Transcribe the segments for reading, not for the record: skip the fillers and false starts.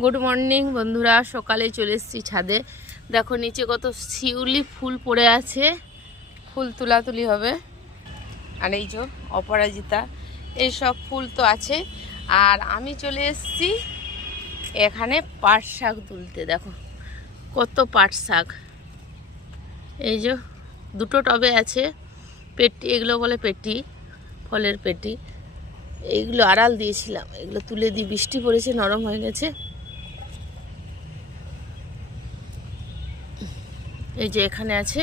Good morning বন্ধুরা, সকালে চলে এসেছি ছাদে। দেখো নিচে কত শিউলি ফুল পড়ে আছে, ফুল তুলাতুলি হবে। আর এই যে অপরাজিতা, এই সব ফুল তো আছে। আর আমি চলে এসেছি এখানে পাট শাক তুলতে। দেখো কত পাট শাক, এই যে দুটো টবে আছে। পেটি, এগুলো বলে পেটি, ফলের পেটি। এইগুলো আড়াল দিয়েছিলাম, এগুলো তুলে দিই, বৃষ্টি পড়েছে, নরম হয়ে গেছে। এই যে এখানে আছে।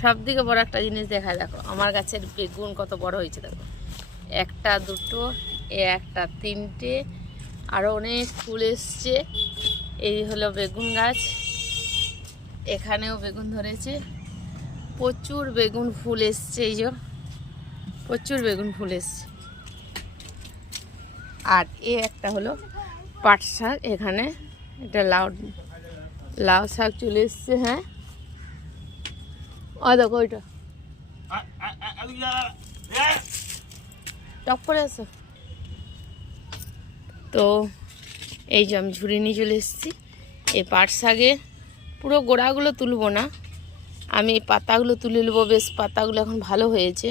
সব থেকে বড় একটা জিনিস দেখা, দেখো আমার গাছের বেগুন কত বড় হয়েছে। দেখো একটা, দুটো, একটা, তিনটে, আরও অনেক ফুল এসছে। এই হলো বেগুন গাছ, এখানেও বেগুন ধরেছে, প্রচুর বেগুন ফুল এসছে। এই যে প্রচুর বেগুন ফুল এসছে। আর একটা হলো পাট শাক, এখানে এটা লাউ শাক চলে এসছে। হ্যাঁ, ও দেখো ওইটা টপ করে আছে। তো এই যে আমি ঝুড়ি নিয়ে চলে এসেছি। এই পাট শাকে পুরো গোড়াগুলো তুলবো না, আমি এই পাতাগুলো তুলে নেবো। বেশ পাতাগুলো এখন ভালো হয়েছে,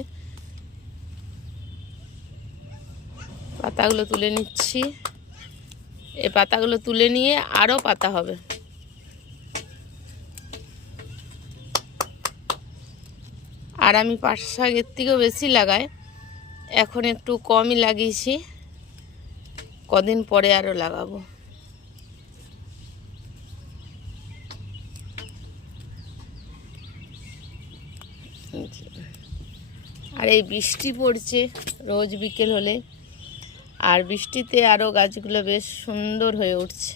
পাতাগুলো তুলে নিচ্ছি। এই পাতাগুলো তুলে নিয়ে আরও পাতা হবে। আর আমি পাট শাক এর থেকেও বেশি লাগাই, এখন একটু কমই লাগিয়েছি, কদিন পরে আরও লাগাবো। আর এই বৃষ্টি পড়ছে রোজ বিকেল হলে, আর বৃষ্টিতে আরও গাছগুলো বেশ সুন্দর হয়ে উঠছে,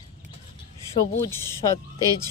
সবুজ সতেজ।